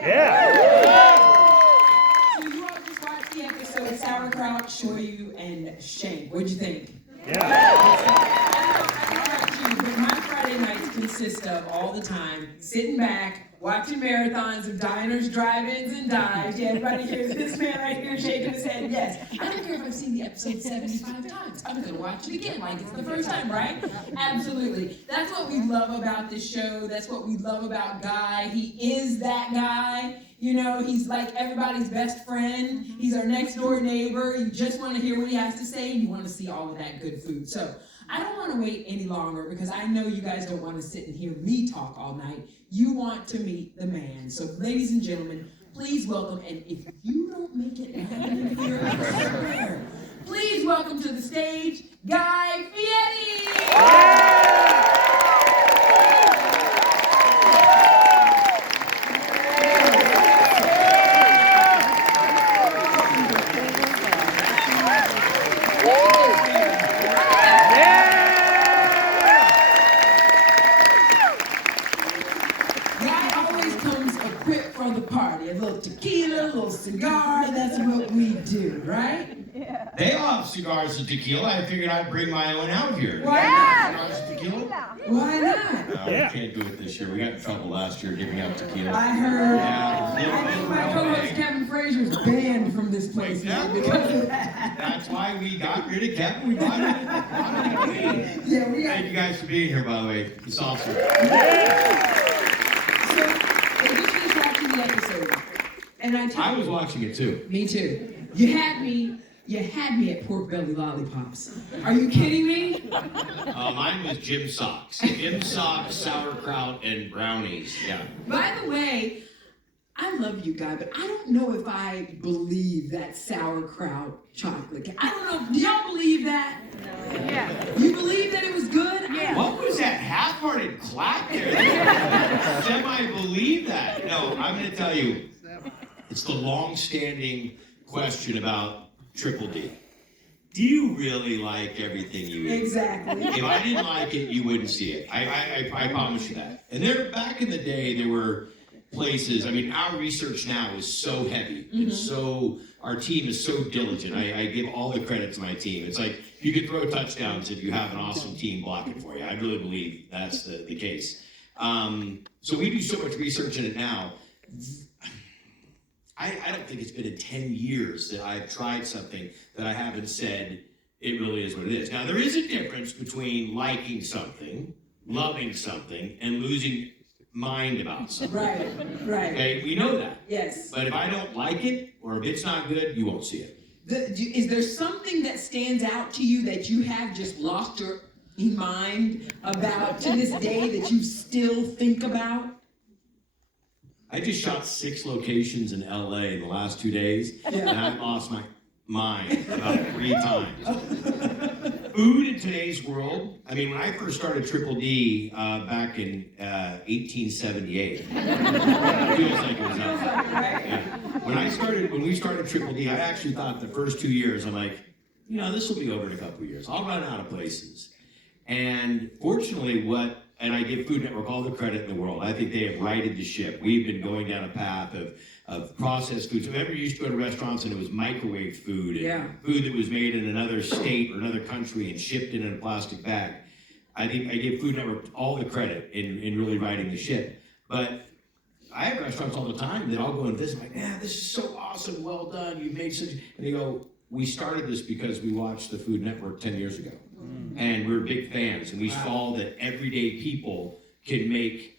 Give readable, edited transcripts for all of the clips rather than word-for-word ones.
So you all just watched the episode Sauerkraut, Shoyu, and Shank. What'd you think? I don't know about you, but my Friday nights consist of all the time sitting back, watching marathons of diners, drive-ins, and dives. Yeah, everybody hears this man right here shaking his head. Yes. I don't care if I've seen the episode 75 times. I'm going to watch it again like it's the first time, right? Absolutely. That's what we love about this show. That's what we love about Guy. He is that guy. You know, he's like everybody's best friend. He's our next door neighbor. You just want to hear what he has to say, and you want to see all of that good food. So I don't want to wait any longer because I know you guys don't want to sit and hear me talk all night. You want to meet the man. So ladies and gentlemen, please welcome, and if you don't make it loud in here, I swear, please welcome to the stage, Guy Fieri! A little tequila, a little cigar, that's what we do, right? Yeah. They all have cigars and tequila. I figured I'd bring my own out here. Why not? Cigars and tequila? Why not? No, we can't do it this year. We got in trouble last year giving out tequila. I heard. Yeah, I think my co-host Kevin Frazier's banned from this place now because of that. That's why we got rid of Kevin. We bought it. Yeah, we got. Thank you guys for being here, by the way. It's awesome. And I was watching it too. Me too. You had me at pork belly lollipops. Are you kidding me? Mine was Jim Socks. Jim Socks, sauerkraut, and brownies. Yeah. By the way, I love you, Guy, but I don't know if I believe that sauerkraut chocolate cake. I don't know. Do y'all believe that? Yeah. You believe that it was good? Yeah. What was that half-hearted clap there? Semi-believe that. No, I'm going to tell you. It's the long-standing question about Triple D. Do you really like everything you eat? Exactly. If I didn't like it, you wouldn't see it. I promise you that. And back in the day, there were places. I mean, our research now is so heavy. And our team is so diligent. I give all the credit to my team. It's like you could throw touchdowns if you have an awesome team blocking for you. I really believe that's the case. So we do so much research in it now. I don't think it's been in 10 years that I've tried something that I haven't said it really is what it is. Now, there is a difference between liking something, loving something, and losing mind about something. Right. Okay, we know that. Yes. But if I don't like it, or if it's not good, you won't see it. Is there something that stands out to you that you have just lost your mind about to this day that you still think about? I just shot 6 locations in LA in the last 2 days, and I lost my mind about 3 times. Food in today's world, I mean, when I first started Triple D back in 1878, it feels like it was outside. Yeah. When we started Triple D, I actually thought the first 2 years, I'm like, this will be over in a couple of years. I'll run out of places. And fortunately, and I give Food Network all the credit in the world. I think they have righted the ship. We've been going down a path of processed food. So remember, you used to go to restaurants and it was microwave food and food that was made in another state or another country and shipped in a plastic bag. I think I give Food Network all the credit in really righting the ship. But I have restaurants all the time that I'll go and visit. I'm like, man, this is so awesome. Well done. You made such. And they go, we started this because we watched the Food Network 10 years ago. And we're big fans, and we saw that everyday people can make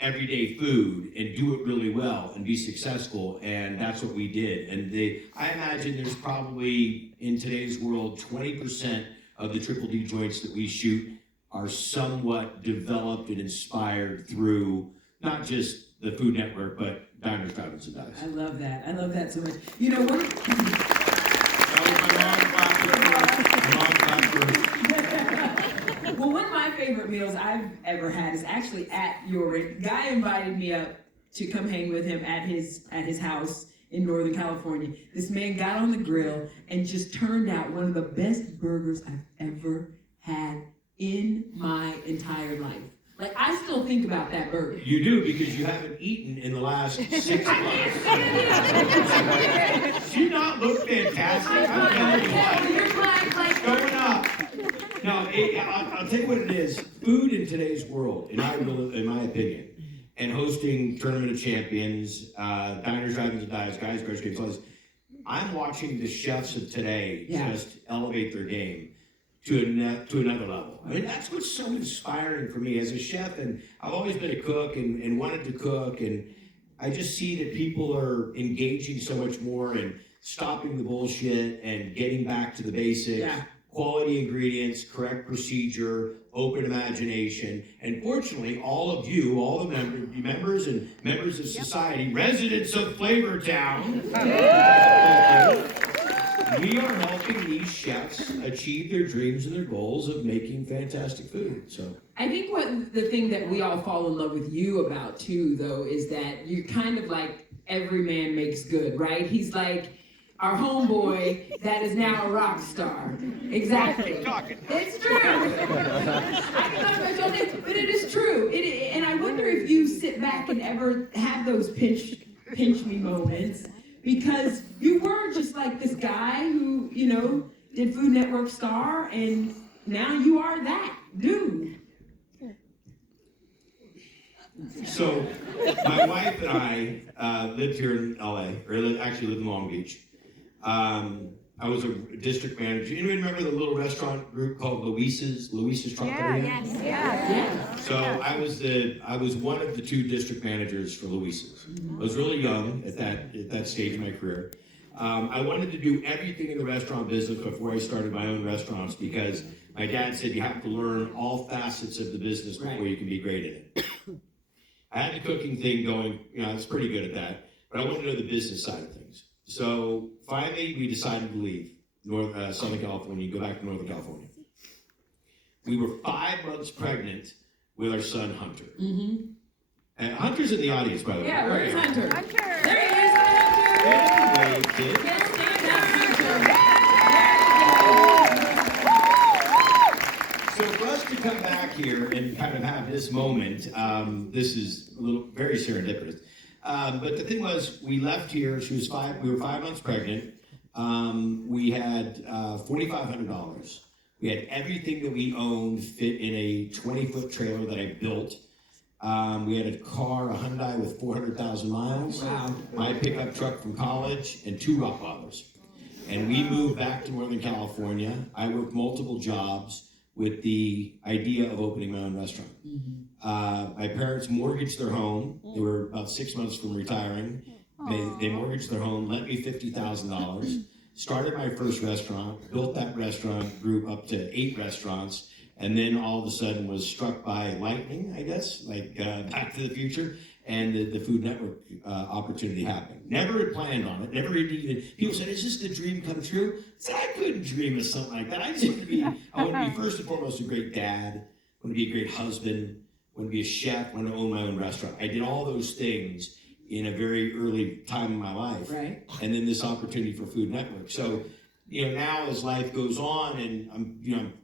everyday food and do it really well and be successful, and that's what we did. And I imagine there's probably, in today's world, 20% of the Triple D joints that we shoot are somewhat developed and inspired through not just the Food Network, but Diners, Drive-Ins, and Dives. I love that. I love that so much. You know what? Well, one of my favorite meals I've ever had is actually at your Guy invited me up to come hang with him at his house in Northern California. This man got on the grill and just turned out one of the best burgers I've ever had in my entire life. Like, I still think about that burger. You do, because you haven't eaten in the last 6 months. Do you not look fantastic? I'm telling you what. It's going up. No, I'll tell you what it is. Food in today's world, in my opinion, and hosting Tournament of Champions, Diners, Drive-Ins, and Dives, Guys, Girls, Kids, Clothes, I'm watching the chefs of today just elevate their game to another level. I mean, that's what's so inspiring for me as a chef, and I've always been a cook and wanted to cook, and I just see that people are engaging so much more and stopping the bullshit and getting back to the basics. Yeah. Quality ingredients, correct procedure, open imagination, and fortunately, all of you, all the members and members of society, residents of Flavortown, we are helping these chefs achieve their dreams and their goals of making fantastic food. So I think the thing that we all fall in love with you about too, though, is that you're kind of like every man makes good, right? He's like our homeboy that is now a rock star. Exactly. It's true. I can talk about your name, but it is true. And I wonder if you sit back and ever have those pinch me moments, because you were just like this guy who, did Food Network star, and now you are that dude. So, my wife and I lived here in LA, or actually lived in Long Beach. I was a district manager. You remember the little restaurant group called Luis's Trattoria? Yeah. So I was one of the 2 district managers for Luis's. I was really young at that stage of my career. I wanted to do everything in the restaurant business before I started my own restaurants, because my dad said you have to learn all facets of the business before you can be great at it. I had the cooking thing going, I was pretty good at that, but I wanted to know the business side of things. So finally, we decided to leave Southern California, go back to Northern California. We were 5 months pregnant with our son, Hunter. Mm-hmm. And Hunter's in the audience, by the way. Yeah, where's Hunter? Hunter! There he is, Hunter! Hey, kid. Can't stand that, Hunter. So for us to come back here and kind of have this moment, this is very serendipitous. But the thing was, we left here. We were 5 months pregnant. We had $4,500. We had everything that we owned fit in a 20-foot trailer that I built. We had a car, a Hyundai with 400,000 miles. Wow. My pickup truck from college, and 2 rock bottles. And we moved back to Northern California. I worked multiple jobs with the idea of opening my own restaurant. Mm-hmm. My parents mortgaged their home. They were about 6 months from retiring. They mortgaged their home, lent me $50,000, started my first restaurant, built that restaurant, grew up to 8 restaurants, and then all of a sudden was struck by lightning, I guess, like Back to the Future, and the Food Network opportunity happened. Never had planned on it, never even, people said, is this the dream come true? I said, I couldn't dream of something like that. I want to be first and foremost a great dad, I want to be a great husband, I want to be a chef, I want to own my own restaurant. I did all those things in a very early time in my life. Right. And then this opportunity for Food Network. So, now as life goes on, and I'm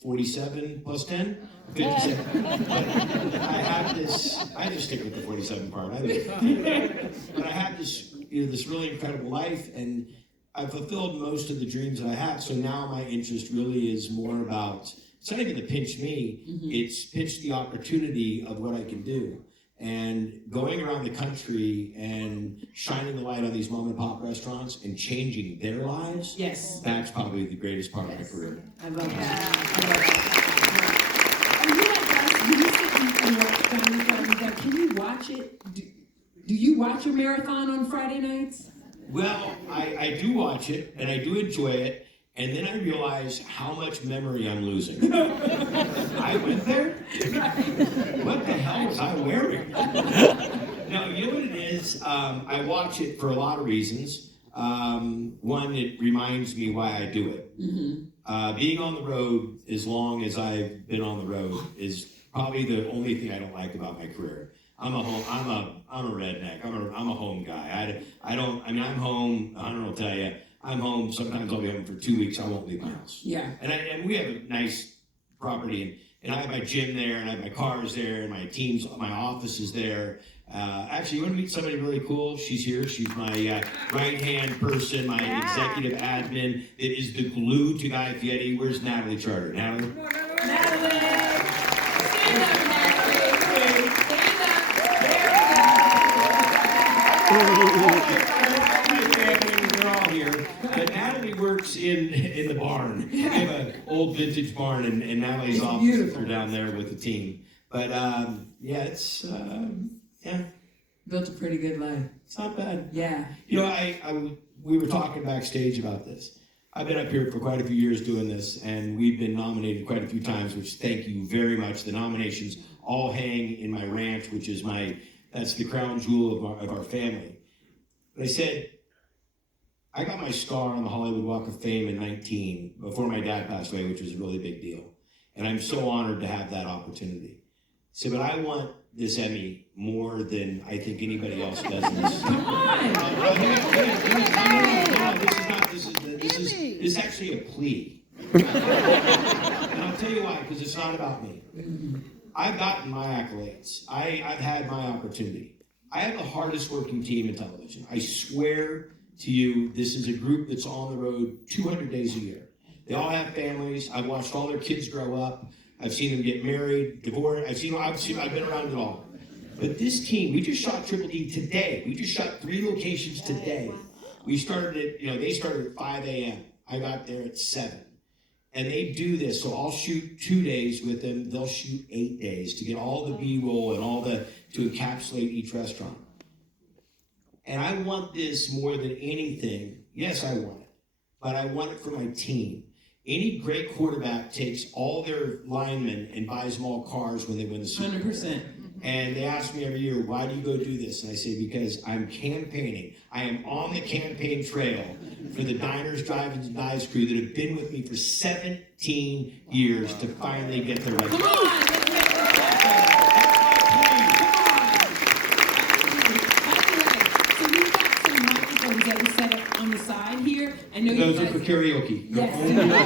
47 plus 10, 57. But I have this, I just stick with the 47 part. But I have this, this really incredible life, and I've fulfilled most of the dreams that I have. So now my interest really is more about, it's not even to pinch me, it's pinch the opportunity of what I can do. And going around the country and shining the light on these mom and pop restaurants and changing their lives, Yes. that's probably the greatest part of my career. I love that. I love that. Are you like us? Do you sit and watch Family? Can you watch it? Do you watch your marathon on Friday nights? Well, I do watch it, and I do enjoy it, and then I realize how much memory I'm losing. I went there? What the hell was I wearing? No, you know what it is? I watch it for a lot of reasons. One, it reminds me why I do it. Mm-hmm. Being on the road as long as I've been on the road is probably the only thing I don't like about my career. I'm a redneck. I'm a home guy. I'm home. Hunter will tell you. I'm home. Sometimes I'll be home for 2 weeks. I won't leave my house. Yeah. And we have a nice property And I have my gym there, and I have my cars there, and my office is there. Actually, you want to meet somebody really cool? She's here. She's my right-hand person, my executive admin. It is the glue to Guy Fieri. Where's Natalie Charter? Natalie? Natalie! Stand up, Natalie! Stand up! There They're all here. But Natalie works in the barn. We have an old vintage barn, and Natalie's office are down there with the team. But yeah, it's built a pretty good life. It's not bad. Yeah. You know, we were talking backstage about this. I've been up here for quite a few years doing this, and we've been nominated quite a few times, which thank you very much. The nominations all hang in my ranch, which is that's the crown jewel of our family. But I said, I got my star on the Hollywood Walk of Fame in 19, before my dad passed away, which was a really big deal. And I'm so honored to have that opportunity. So, but I want this Emmy more than I think anybody else does in this. Come on! This is actually a plea. And I'll tell you why, because it's not about me. I've gotten my accolades. I've had my opportunity. I have the hardest working team in television. I swear to you, this is a group that's on the road 200 days a year. They all have families. I've watched all their kids grow up. I've seen them get married, divorced. I've been around it all. But this team, we just shot Triple D today. We just shot 3 locations today. We started they started at 5 a.m. I got there at 7. And they do this, so I'll shoot 2 days with them. They'll shoot 8 days to get all the B-roll and to encapsulate each restaurant. And I want this more than anything. Yes, I want it. But I want it for my team. Any great quarterback takes all their linemen and buys them all cars when they win the Super Bowl. 100%. And they ask me every year, why do you go do this? And I say, because I'm campaigning. I am on the campaign trail for the Diners, Drive-Ins, and Dives crew that have been with me for 17 years to finally get their right. Come on! That we set up on the side here. I know those are for karaoke. Yes.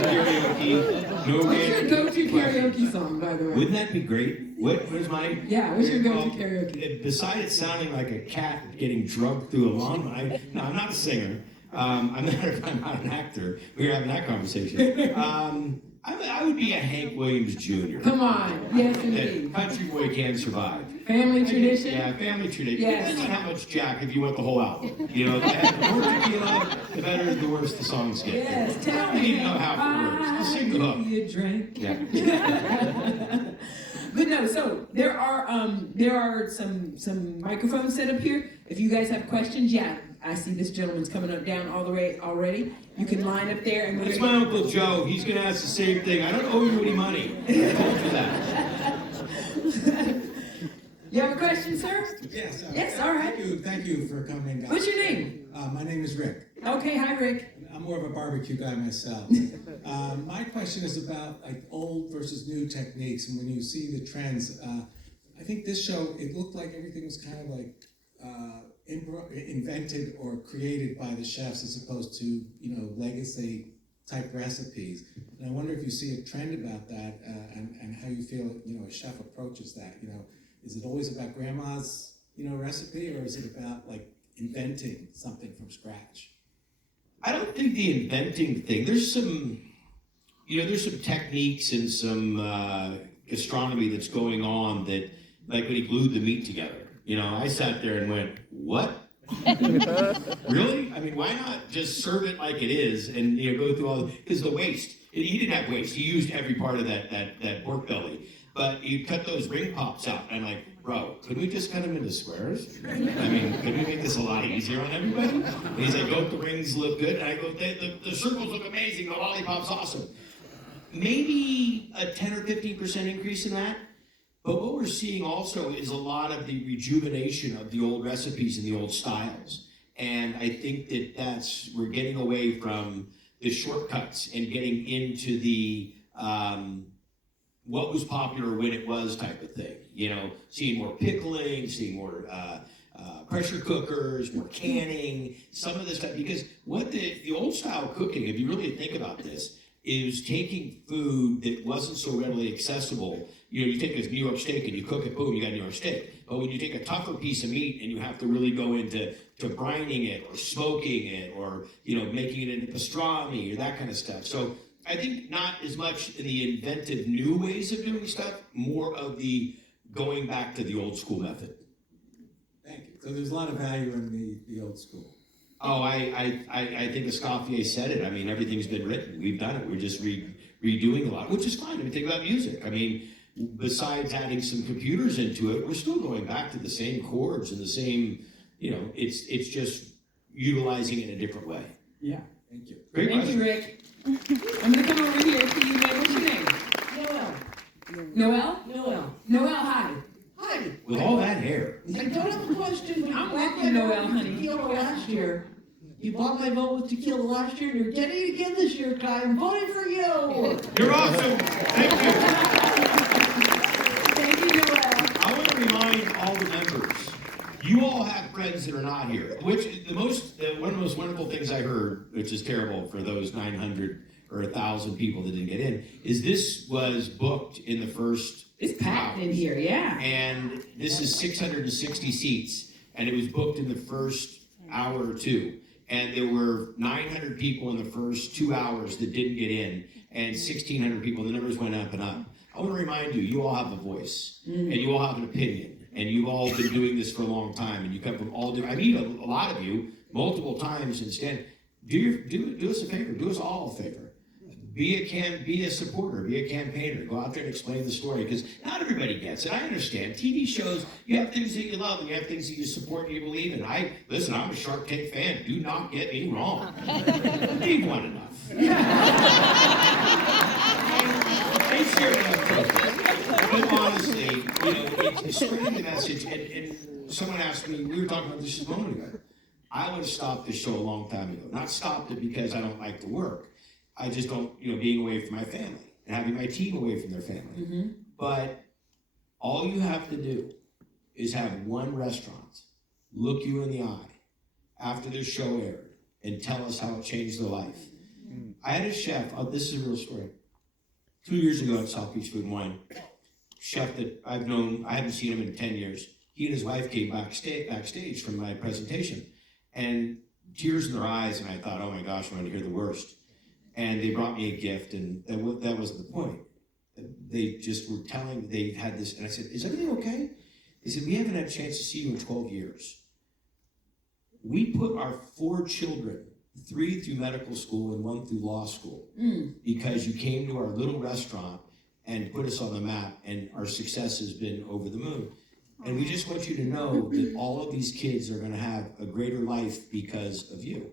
Karaoke. No What's your go-to karaoke song, by the way? Wouldn't that be great? What is my? Yeah. What's your go-to karaoke? Besides sounding like a cat getting drugged through a lawn, I'm not a singer. I'm not an actor. We were having that conversation. I would be a Hank Williams Jr. Come on. Yes, indeed. Country boy can survive. Family tradition? Yeah, family tradition. Yes. Depends on how much Jack if you want the whole album. You know, the more tequila, the better, the worse the songs get. Yes, tell I don't me. even know how it works. Just sing the hook. You drink. Yeah. But no, so there are some microphones set up here. If you guys have questions, yeah, I see this gentleman's coming up down all the way already. You can line up there and That's my Uncle Joe. He's gonna ask the same thing. I don't owe you any money. I told you that. You have a question, sir? Yes. Yes, all right. Thank you for coming. What's your name? My name is Rick. Okay, hi Rick. I'm more of a barbecue guy myself. My question is about like old versus new techniques, and when you see the trends, I think this show, it looked like everything was kind of like invented or created by the chefs as opposed to, legacy type recipes. And I wonder if you see a trend about that and how you feel, a chef approaches that. Is it always about grandma's, recipe, or is it about like inventing something from scratch? I don't think the inventing thing. There's some techniques and some gastronomy that's going on that, like when he glued the meat together. I sat there and went, what? Really? I mean, why not just serve it like it is and go through all because the waste. He didn't have waste. He used every part of that pork belly. But you cut those ring pops out. And I'm like, bro, could we just cut them into squares? I mean, could we make this a lot easier on everybody? And he's like, oh, the rings look good. And I go, the circles look amazing. The lollipop's awesome. Maybe a 10 or 15% increase in that. But what we're seeing also is a lot of the rejuvenation of the old recipes and the old styles. And I think we're getting away from the shortcuts and getting into the what was popular when it was type of thing. Seeing more pickling, seeing more pressure cookers, more canning, some of this stuff. Because what the old style cooking, if you really think about this, is taking food that wasn't so readily accessible. You know, you take a New York steak and you cook it, boom, you got New York steak. But when you take a tougher piece of meat and you have to really go into brining it or smoking it or, you know, making it into pastrami or that kind of stuff. So I think not as much in the inventive new ways of doing stuff, more of the going back to the old school method. Thank you. So there's a lot of value in the old school. Oh, I think Escoffier said it. I mean, everything's been written. We've done it. We're just redoing a lot, which is fine. I mean, think about music. I mean, besides adding some computers into it, we're still going back to the same chords and the same, you know, it's just utilizing it in a different way. Yeah. Thank you. Great Thank question. you, Rick. I'm gonna come over here to you, man. What's your name? Noel. Noel? Noel. Noel, hi. Hi. With all that hair. I don't have a question, but I'm you bought with you, my Noel, vote with honey. tequila last year. You bought my vote with tequila last year, and you're getting it again this year, Guy. I'm voting for you. You're awesome. Thank you. Thank you, Noel. I want to remind all the members, you all have friends that are not here. Which one of the most wonderful things I heard, which is terrible for those 900 or 1,000 people that didn't get in, is this was booked in the first. It's packed in here, yeah. And this is 660 seats, and it was booked in the first hour or two. And there were 900 people in the first 2 hours that didn't get in, and 1,600 people. The numbers went up and up. I want to remind you, you all have a voice, and you all have an opinion, and you've all been doing this for a long time, and you come from all different. I meet a lot of you multiple times, and stand. Do us a favor. Do us all a favor. Be a supporter, be a campaigner. Go out there and explain the story, because not everybody gets it. I understand. TV shows, you have things that you love and you have things that you support and you believe in. Listen, I'm a Shark Tank fan. Do not get me wrong. They've won enough. They share that. But honestly, you know, it's spreading the message. And someone asked me, we were talking about this just a moment ago. I would have stopped this show a long time ago. Not stopped it because I don't like the work. I just don't, you know, being away from my family and having my team away from their family. Mm-hmm. But all you have to do is have one restaurant look you in the eye after this show aired and tell us how it changed their life. I had a chef, this is a real story. 2 years ago at South Beach Food and Wine, chef that I've known, I haven't seen him in 10 years. He and his wife came backstage from my presentation, and tears in their eyes, and I thought, oh my gosh, I want to hear the worst. And they brought me a gift, and that wasn't the point. They just were telling, they had this, and I said, is everything okay? They said, we haven't had a chance to see you in 12 years. We put our 4 children, 3 through medical school and 1 through law school, because you came to our little restaurant and put us on the map, and our success has been over the moon. And we just want you to know that all of these kids are going to have a greater life because of you.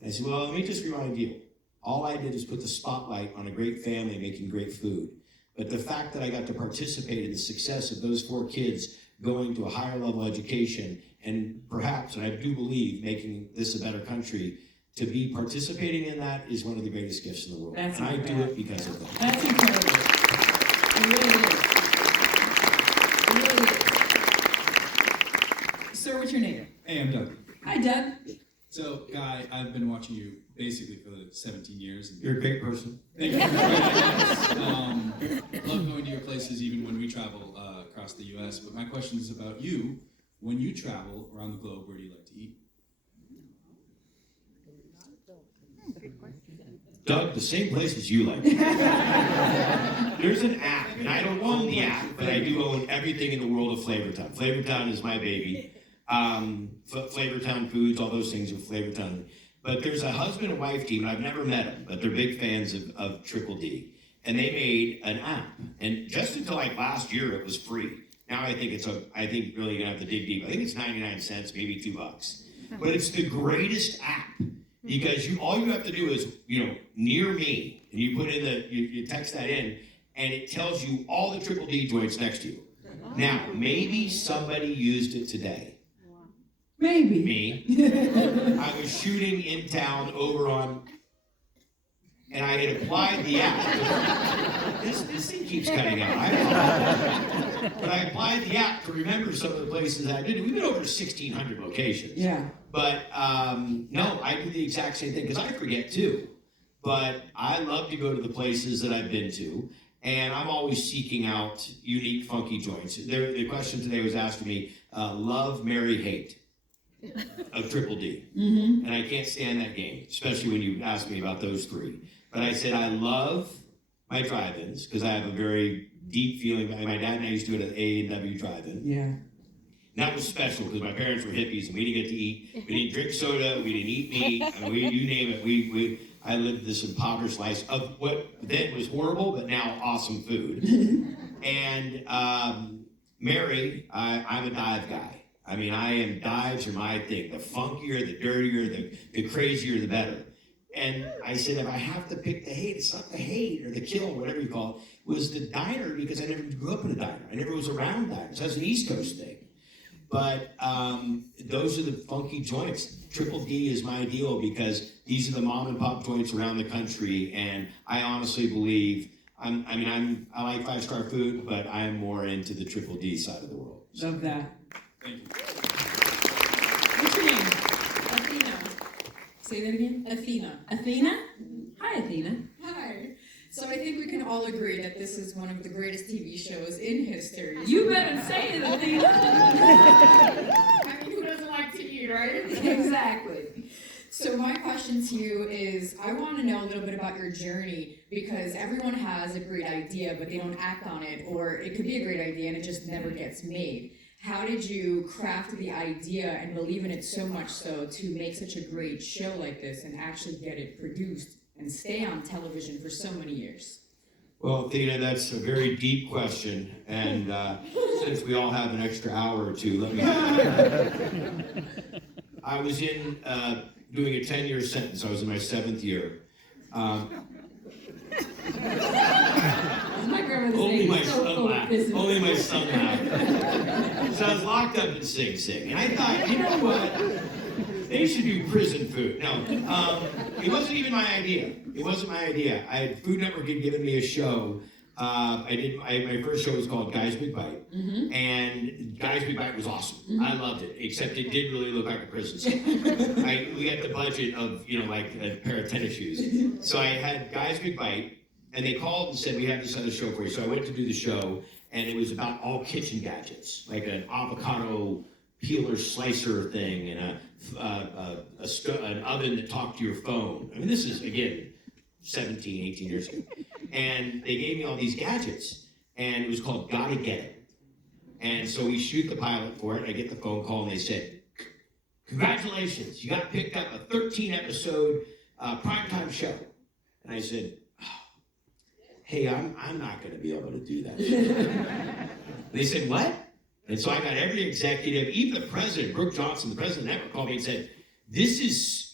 And I said, well, let me just remind you, all I did is put the spotlight on a great family making great food. But the fact that I got to participate in the success of those 4 kids going to a higher level education, and perhaps, and I do believe, making this a better country, to be participating in that is one of the greatest gifts in the world. That's and I do incredible. it because of them. That's incredible. It really is. It really is. Sir, what's your name? Hey, I'm Doug. Hi, Doug. So, Guy, I've been watching you basically for 17 years. And You're a great person. thank you for joining us. Love going to your places even when we travel across the U.S. But my question is about you. When you travel around the globe, where do you like to eat? Doug, the same place as you like. There's an app, and I don't own the app, but I do own everything in the world of Flavortown. Flavortown is my baby. Flavortown Foods, all those things are Flavortown. But there's a husband and wife team, and I've never met them, but they're big fans of Triple D. And they made an app. And just until like last year, it was free. Now I think really you're gonna have to dig deep. I think it's 99 cents, maybe $2. But it's the greatest app. Because all you have to do is, near me, and you put in you text that in, and it tells you all the Triple D joints next to you. Now, maybe somebody used it today. Maybe. Me. I was shooting in town over on, and I had applied the app. This thing keeps cutting out. But I applied the app to remember some of the places that I did. We've been over 1,600 locations. Yeah. But no, I do the exact same thing because I forget too. but I love to go to the places that I've been to, and I'm always seeking out unique, funky joints. The question today was asked to me, love, marry, hate of Triple D. Mm-hmm. And I can't stand that game, especially when you ask me about those three. But I said I love my drive-ins because I have a very deep feeling. My dad and I used to do it at A&W drive-in. Yeah. And that was special because my parents were hippies and we didn't get to eat. We didn't drink soda. We didn't eat meat. I mean, you name it. I lived this impoverished life of what then was horrible, but now awesome food. And Mary, I'm a dive guy. I mean, dives are my thing. The funkier, the dirtier, the crazier, the better. And I said, if I have to pick the hate, it's not the hate or the kill, whatever you call it, was the diner because I never grew up in a diner. I never was around diners. That's an East Coast thing. But those are the funky joints. Triple D is my deal because these are the mom and pop joints around the country. And I honestly believe, I like 5-star food, but I'm more into the Triple D side of the world. Love that. Thank you. What's your name? Athena. Say that again. Athena. Athena? Hi, Athena. Hi. So I think we can all agree that this is one of the greatest TV shows in history. You better say it, Athena. I mean, who doesn't like to eat, right? Exactly. So my question to you is, I want to know a little bit about your journey because everyone has a great idea, but they don't act on it, or it could be a great idea and it just never gets made. How did you craft the idea and believe in it so much so to make such a great show like this and actually get it produced and stay on television for so many years? Well, Athena, that's a very deep question, and since we all have an extra hour or two, let me. I was doing a 10-year sentence. I was in my 7th year. My grandmother's Only name my is so son full of laughed. business. Only my son laughed. So I was locked up in Sing Sing, and I thought, you know what? They should do prison food. No, it wasn't even my idea. It wasn't my idea. Food Network had given me a show. My first show was called Guy's Big Bite, and Guy's Big Bite was awesome. I loved it, except it did really look like a prison set. We had the budget of like a pair of tennis shoes, so I had Guy's Big Bite, and they called and said we have this other show for you. So I went to do the show, and it was about all kitchen gadgets, like an avocado peeler slicer thing, and an oven that talked to your phone. I mean, this is again 17, 18 years ago. And they gave me all these gadgets, and it was called Gotta Get It. And so we shoot the pilot for it. I get the phone call, and they said, congratulations, you got picked up a 13-episode primetime show. And I said, hey, I'm not going to be able to do that. They said, what? And so I got every executive, even the president, Brooke Johnson, the president of the network, called me and said,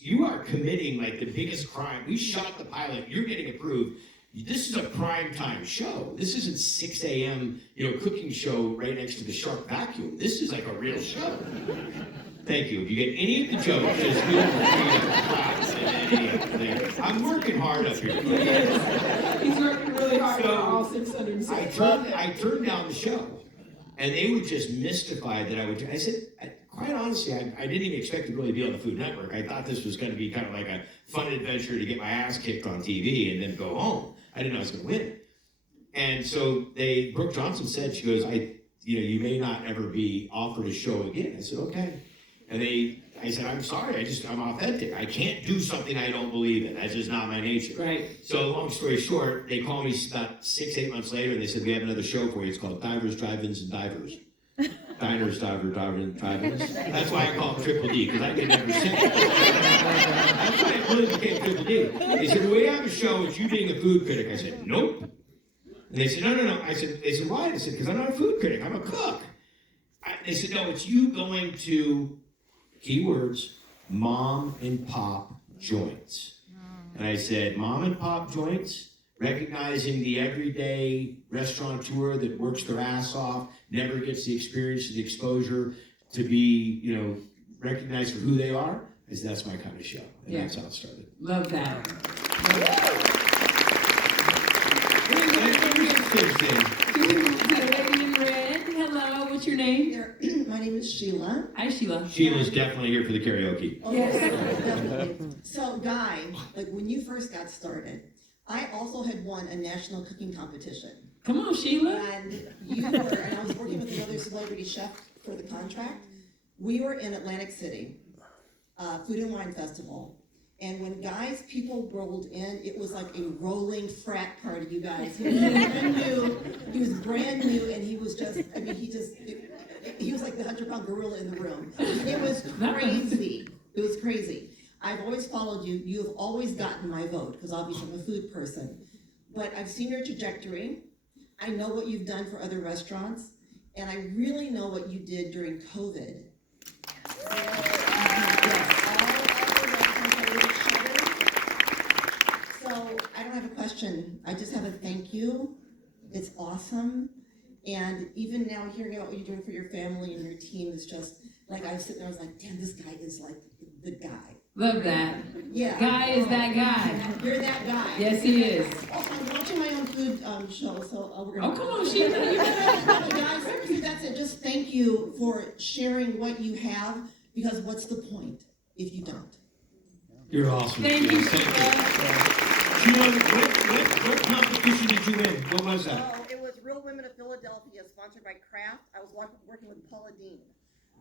you are committing like the biggest crime. We shot the pilot, you're getting approved. This is a primetime show. This isn't 6 a.m., cooking show right next to the Shark vacuum. This is like a real show. Thank you. If you get any of the jokes, just do I'm working hard up here. He's working really hard So, for all 600. I turned down the show, and they were just mystified that I would. I said, quite honestly, I didn't even expect to really be on the Food Network. I thought this was going to be kind of like a fun adventure to get my ass kicked on TV and then go home. I didn't know I was going to win. And so Brooke Johnson said, she goes, you may not ever be offered a show again. I said, okay. And I said, I'm sorry, I'm authentic. I can't do something I don't believe in. That's just not my nature. Right. So long story short, they called me about 6-8 months later, and they said, we have another show for you. It's called Divers, Drive-Ins, and Divers. Diners, Drive-Ins. That's why I call it Triple D, because I get never sick. That's why it really became Triple D. They said, we have a show, it's you being a food critic. I said, nope. And they said, no. They said, why? I said, because I'm not a food critic, I'm a cook. They said, no, it's you going to, keywords, mom and pop joints. And I said, mom and pop joints? Recognizing the everyday restaurateur that works their ass off, never gets the experience and the exposure to be, recognized for who they are. I said, that's my kind of show. And that's how it started. Love that. To the lady in red, hello, what's what's your name? My name is Sheila. Hi, Sheila. Sheila's definitely here for the karaoke. Oh, yes, definitely. So, Guy, like when you first got started, I also had won a national cooking competition. Come on, Sheila. And I was working with another celebrity chef for the contract. We were in Atlantic City, Food and Wine Festival. And when Guy's people rolled in, it was like a rolling frat party, you guys. He was brand new, and he was just, I mean, he was like the 100-pound gorilla in the room. It was crazy. It was crazy. I've always followed you. You have always gotten my vote, because obviously I'm a food person. But I've seen your trajectory. I know what you've done for other restaurants, and I really know what you did during COVID. So I don't have a question. I just have a thank you. It's awesome. And even now hearing about what you're doing for your family and your team is just, like I was sitting there, I was like, damn, this guy is like the guy. Love that. Yeah. Guy is that guy. You're that guy. Yes, he is. Also, I'm watching my own food show, so we're gonna... Oh, come on, Sheila. Guys, seriously, that's it. Just thank you for sharing what you have, because what's the point if you don't? You're awesome. Thank you, Sheila, what competition did you win? What was that? Oh, it was Real Women of Philadelphia, sponsored by Kraft. I was working with Paula Dean.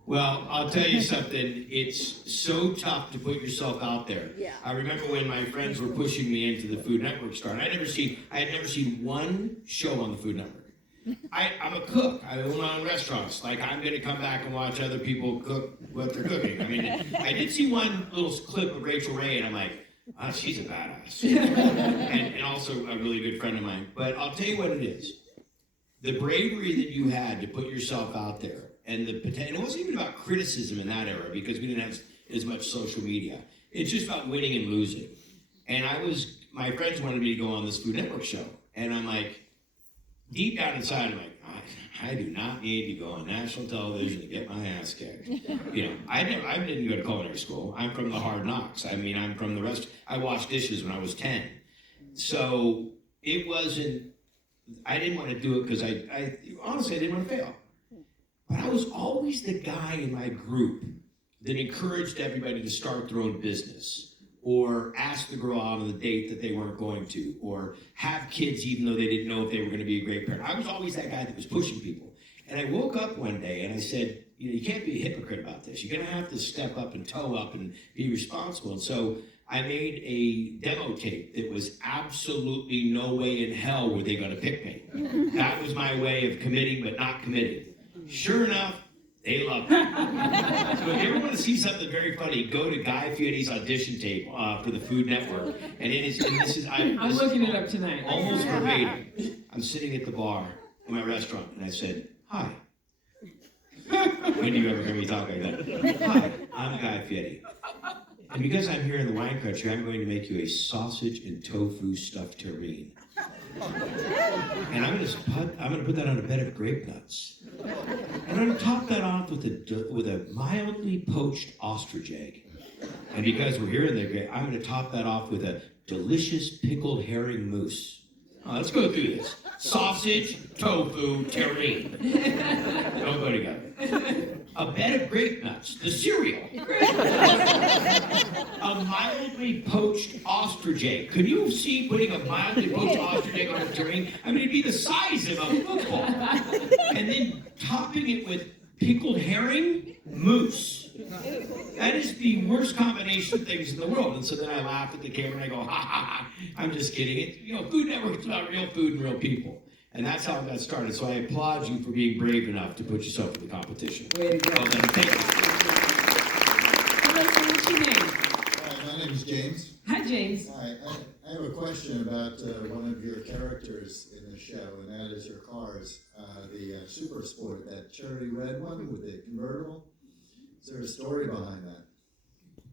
Well, I'll tell you something. It's so tough to put yourself out there. Yeah. I remember when my friends were pushing me into the Food Network star, and I had never seen one show on the Food Network. I'm a cook. I own my own restaurants. Like, I'm going to come back and watch other people cook what they're cooking. I mean, I did see one little clip of Rachel Ray, and I'm like, oh, she's a badass. and also a really good friend of mine. But I'll tell you what it is. The bravery that you had to put yourself out there, and the potential, it wasn't even about criticism in that era, because we didn't have as much social media. It's just about winning and losing. And my friends wanted me to go on this Food Network show. And I'm like, deep down inside, I'm like, I do not need to go on national television to get my ass kicked. You know, I didn't go to culinary school. I'm from the hard knocks. I mean, I'm from the rest. I washed dishes when I was 10. So it wasn't, I didn't want to do it because I honestly, I didn't want to fail. But I was always the guy in my group that encouraged everybody to start their own business, or ask the girl out on the date that they weren't going to, or have kids even though they didn't know if they were going to be a great parent. I was always that guy that was pushing people. And I woke up one day and I said, you know, you can't be a hypocrite about this. You're going to have to step up and toe up and be responsible. And so I made a demo tape that was absolutely no way in hell were they going to pick me. That was my way of committing but not committing. Sure enough, they loved it. So if you ever want to see something very funny, go to Guy Fieri's audition tape for the Food Network. I'm looking it up tonight. Almost verbatim. I'm sitting at the bar in my restaurant, and I said, hi. When do you ever hear me talk like that? Hi, I'm Guy Fieri. And because I'm here in the wine country, I'm going to make you a sausage and tofu stuffed terrine. And I'm going to put that on a bed of grape nuts. And I'm going to top that off with a mildly poached ostrich egg. And because we're here in the grape, I'm going to top that off with a delicious pickled herring mousse. Let's go through this. Sausage, tofu, terrine. Don't go together. A bed of grape nuts, the cereal. A mildly poached ostrich egg. Could you see putting a mildly poached ostrich egg on a terrine? I mean, it'd be the size of a football. And then topping it with pickled herring mousse. That is the worst combination of things in the world. And so then I laugh at the camera and I go, ha ha ha, I'm just kidding. It, Food Network is about real food and real people. And that's how it got started. So I applaud you for being brave enough to put yourself in the competition. Way to go. Well done. Thank you. What's your name? Hi, my name is James. Hi, James. Hi, I have a question about one of your characters in the show, and that is your cars. The Super Sport, that cherry red one with the convertible. Is there a story behind that?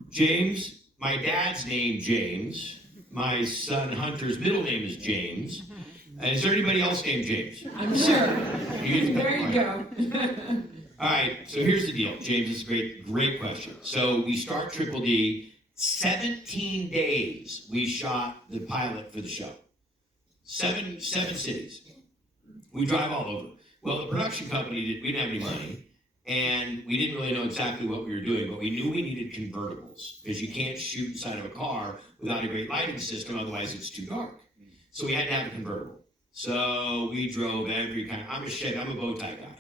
James, my dad's name James. My son Hunter's middle name is James. Is there anybody else named James? I'm sure. There you go. All right, so here's the deal. James, it's a great question. So we start Triple D. 17 days we shot the pilot for the show. Seven cities. We drive all over. Well, the production company, we didn't have any money, and we didn't really know exactly what we were doing, but we knew we needed convertibles, because you can't shoot inside of a car without a great lighting system, otherwise it's too dark. So we had to have a convertible. So we drove every kind. I'm a bow tie guy,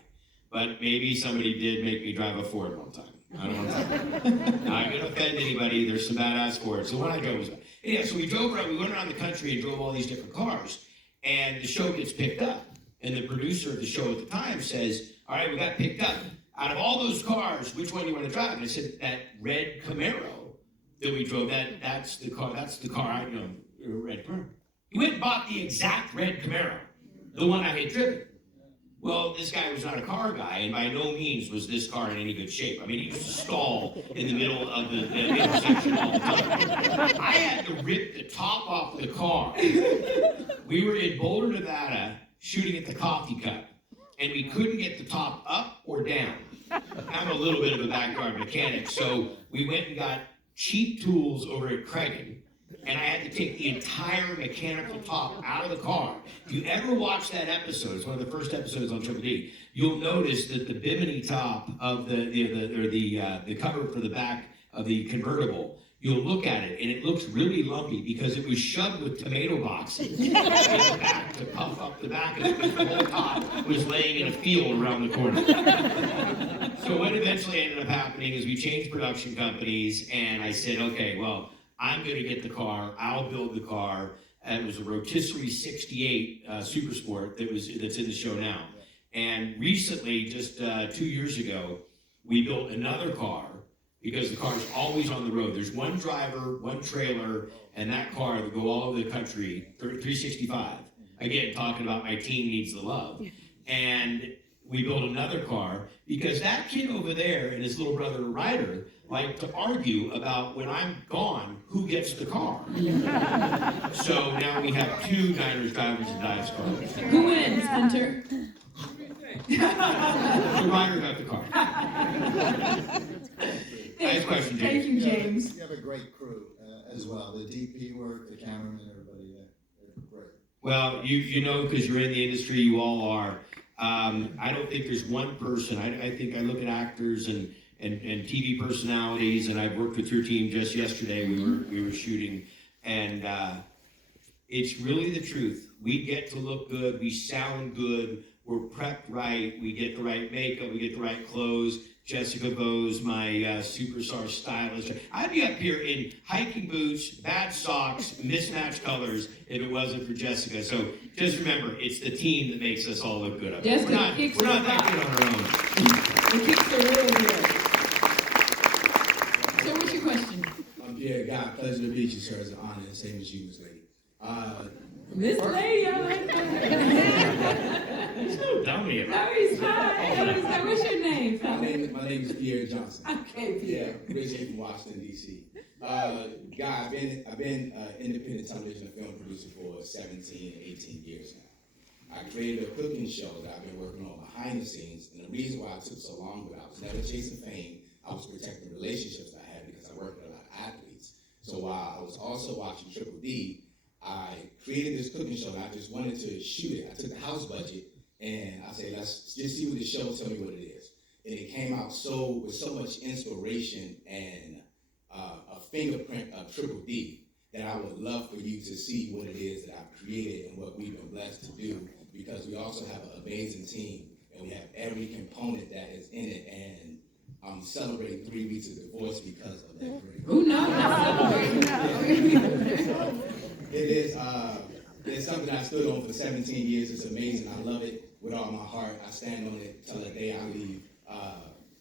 but maybe somebody did make me drive a Ford one time. I don't know. Not gonna offend anybody. There's some badass Fords. The one I drove was. Yeah, so we drove around. We went around the country and drove all these different cars, and the show gets picked up. And the producer of the show at the time says, "All right, we got picked up. Out of all those cars, which one do you want to drive?" And I said, "That red Camaro that we drove. That's the car. That's the car I know. Red Camaro." He went and bought the exact red Camaro, the one I had driven. Well, this guy was not a car guy, and by no means was this car in any good shape. I mean, he used to stall in the middle of the intersection all the time. I had to rip the top off the car. We were in Boulder, Nevada, shooting at the Coffee Cup, and we couldn't get the top up or down. I'm a little bit of a backyard mechanic, so we went and got cheap tools over at Cragen, and I had to take the entire mechanical top out of the car. If you ever watch that episode, it's one of the first episodes on Triple D, you'll notice that the bimini top of the cover for the back of the convertible, you'll look at it, and it looks really lumpy because it was shoved with tomato boxes in the back to puff up the back of it, because the whole top was laying in a field around the corner. So what eventually ended up happening is we changed production companies, and I said, okay, well, I'm going to get the car. I'll build the car. And it was a rotisserie 68 Super Sport that's in the show now. And recently, just 2 years ago, we built another car because the car is always on the road. There's one driver, one trailer, and that car that go all over the country, 365. Again, talking about my team needs the love. And we built another car because that kid over there and his little brother Ryder like to argue about when I'm gone, who gets the car. So now we have two diners, drivers, and dives cars. Who wins, Hunter? The Ryder got the car. Nice question, James. Thank you, James. You have a great crew as well. The DP work, the cameraman, everybody. They're great. Well, you know, because you're in the industry, you all are. I don't think there's one person. I think I look at actors and TV personalities, and I've worked with your team just yesterday. We were shooting, and it's really the truth. We get to look good. We sound good. We're prepped right. We get the right makeup. We get the right clothes. Jessica Bose, my superstar stylist. I'd be up here in hiking boots, bad socks, mismatched colors if it wasn't for Jessica. So just remember, it's the team that makes us all look good up there. Jessica We're not that good on our own. The kicks are real good. So what's your question? I'm Pierre Guy. Pleasure to meet you, sir. It's an honor, the same as you, Miss Lady. Miss Lady, I like that. He's no dummy about No, he's not. What's your name? My name is Pierre Johnson. Okay, Pierre. Originally from Washington, D.C. Guy, I've been independent television and film producer for 17, 18 years now. I created a cooking show that I've been working on behind the scenes, and the reason why it took so long, but I was never chasing fame. I was protecting relationships I had because I worked with a lot of athletes. So while I was also watching Triple D, I created this cooking show, and I just wanted to shoot it. I took the house budget, and I said, let's just see what the show, tell me what it is. And it came out with so much inspiration and a fingerprint of Triple D that I would love for you to see what it is that I've created and what we've been blessed to do, because we also have an amazing team, and we have every component that is in it, and I'm celebrating 3 weeks of divorce because of that. Who knows? It is it's something I stood on for 17 years. It's amazing. I love it with all my heart. I stand on it till the day I leave.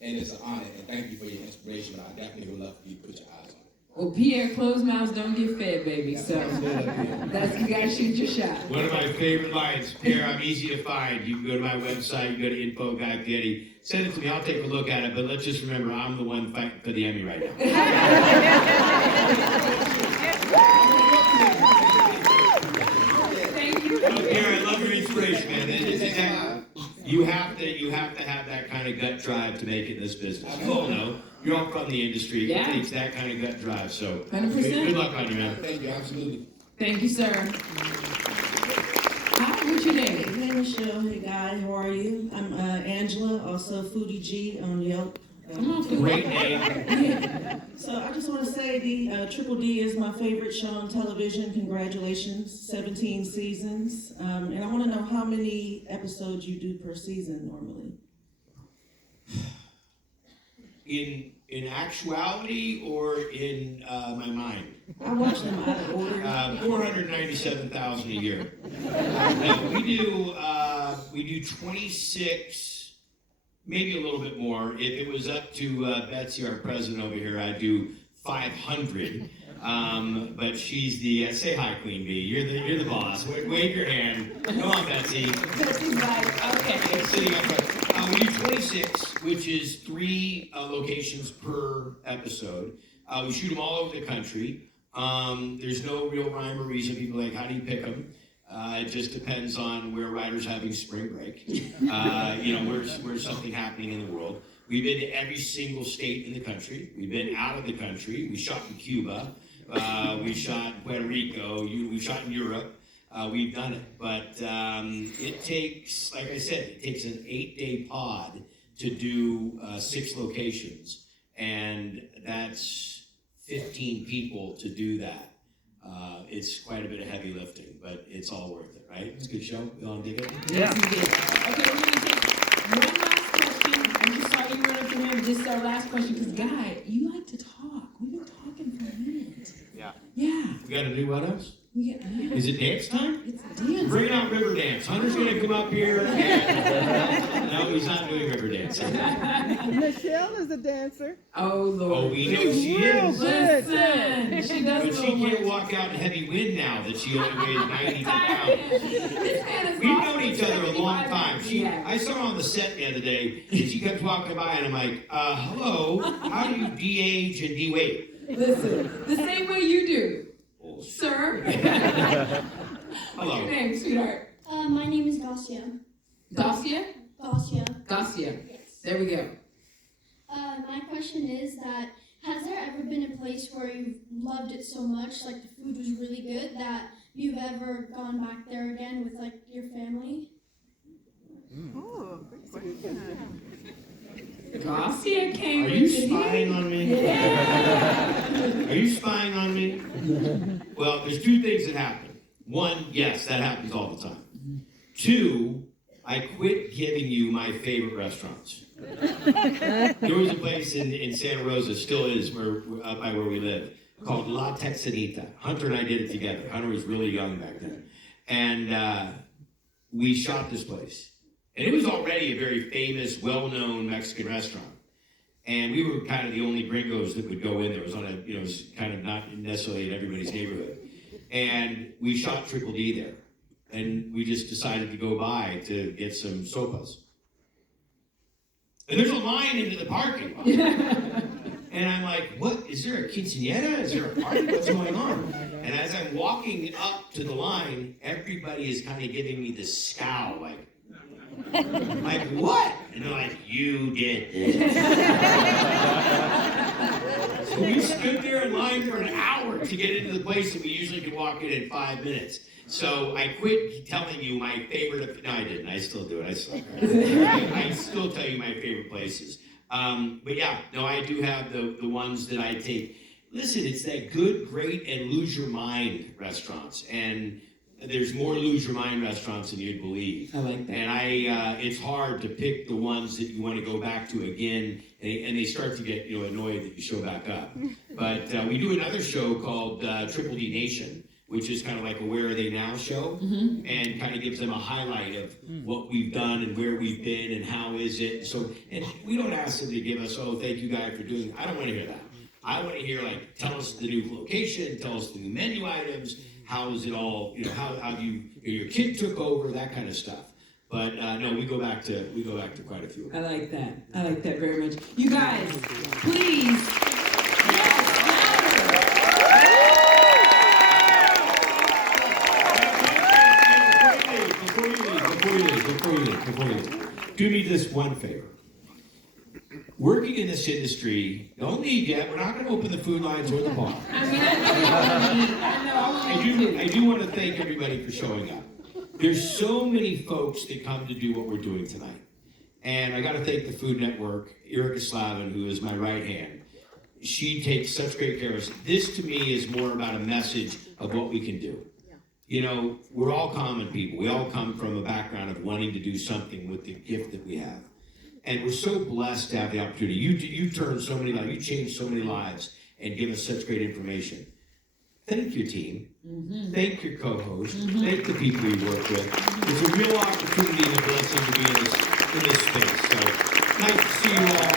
And it's an honor, and thank you for your inspiration, but I definitely would love for you to put your eyes on it. Well, Pierre, closed mouths don't get fed, baby. So that's, you gotta shoot your shot. One of my favorite lines, Pierre, I'm easy to find. You can go to my website, you go to info, Guy Fieri. Send it to me, I'll take a look at it, but let's just remember, I'm the one fighting for the Emmy right now. Thank you. Pierre, I love your inspiration, man. It's exactly, you have to have that kind of gut drive to make it in this business. You all know, you're all from the industry. Yeah. It takes that kind of gut drive, so 100%. good luck on you, man. Thank you, absolutely. Thank you, sir. Hi, what's your name? Michelle. Hey, Guy. How are you? I'm Angela, also Foodie G on Yelp. Great name. So I just want to say the Triple D is my favorite show on television. Congratulations, 17 seasons. And I want to know how many episodes you do per season normally. In actuality or in my mind? I watch them out of order. 497,000 a year. We do 26. Maybe a little bit more. If it was up to Betsy, our president over here, I'd do 500. But she's the say hi, Queen Bee. You're the boss. Wave your hand. Come on, Betsy. Betsy's like, okay. Sitting up front. We do 26, which is 3 locations per episode. We shoot them all over the country. There's no real rhyme or reason. People are like, how do you pick them? It just depends on where writers having spring break. Where's something happening in the world. We've been to every single state in the country. We've been out of the country. We shot in Cuba. We shot in Puerto Rico. We shot in Europe. We've done it. But it takes, like I said, it takes an 8-day pod to do 6 locations. And that's 15 people to do that. It's quite a bit of heavy lifting, but it's all worth it, right? It's a good show. You all dig it? Yes, he did. Okay, we're gonna take one last question. I'm just sorry you running from him. This is our last question, because Guy, you like to talk. We've been talking for a minute. Yeah. Yeah. We got to do what else? We get, yeah. Is it dance time? It's a dance. Bring out river dance. Hunter's gonna come up here. No, he's not doing river dance. Michelle is a dancer. Oh, Lord. Oh, we know she is. Listen, she does But she can't walk out in heavy wind now that she only weighs 90 pounds. We've known each other a long time. I saw her on the set the other day, and she kept walking by, and I'm like, hello, how do you de-age and de-weight? Listen, the same way you do. Sir? Hello. What's your name, sweetheart? My name is Garcia. Garcia? Garcia. Garcia. Yes. There we go. My question is that, has there ever been a place where you've loved it so much, like the food was really good, that you've ever gone back there again with like your family? Oh, good question. Garcia came. Are you spying on me? Yeah. Are you spying on me? Well, there's 2 things that happen. 1, yes, that happens all the time. 2, I quit giving you my favorite restaurants. There was a place in Santa Rosa, still is, up by where we live, called La Texanita. Hunter and I did it together. Hunter was really young back then. And we shot this place. And it was already a very famous, well-known Mexican restaurant. And we were kind of the only gringos that would go in there. It was on it was kind of not necessarily in everybody's neighborhood. And we shot Triple D there. And we just decided to go by to get some sopas. And there's a line into the parking lot. And I'm like, what? Is there a quinceañera? Is there a party? What's going on? And as I'm walking up to the line, everybody is kind of giving me this scowl, like what? And they're like, you did this. So we stood there in line for an hour to get into the place that we usually could walk in 5 minutes. So I quit telling you my favorite. No, I didn't. I still do it. I still tell you my favorite places. But yeah, no, I do have the ones that I take. Listen, it's that good, great, and lose your mind restaurants. And there's more lose your mind restaurants than you'd believe. I like that. And it's hard to pick the ones that you want to go back to again, and they start to get annoyed that you show back up. But we do another show called Triple D Nation, which is kind of like a Where Are They Now show, and kind of gives them a highlight of what we've done and where we've been and how is it. So, and we don't ask them to give us, oh, thank you, Guy, for doing it. I don't want to hear that. I want to hear, like, tell us the new location, tell us the new menu items, how is it all, how your kid took over, that kind of stuff. But no, we go back to quite a few. I like that. I like that very much. You guys, please. Yes, Before you leave, do me this one favor. Working in this industry, don't leave yet. We're not going to open the food lines or the bar. I mean, I know. I do want to thank everybody for showing up. There's so many folks that come to do what we're doing tonight. And I gotta thank the Food Network, Erica Slavin, who is my right hand. She takes such great care of us. This to me is more about a message of what we can do. You know, we're all common people. We all come from a background of wanting to do something with the gift that we have. And we're so blessed to have the opportunity. You turn so many lives, you change so many lives and give us such great information. Thank your team. Thank your co-host. Thank the people you work with. It's a real opportunity and a blessing to be in this space. So nice to see you all.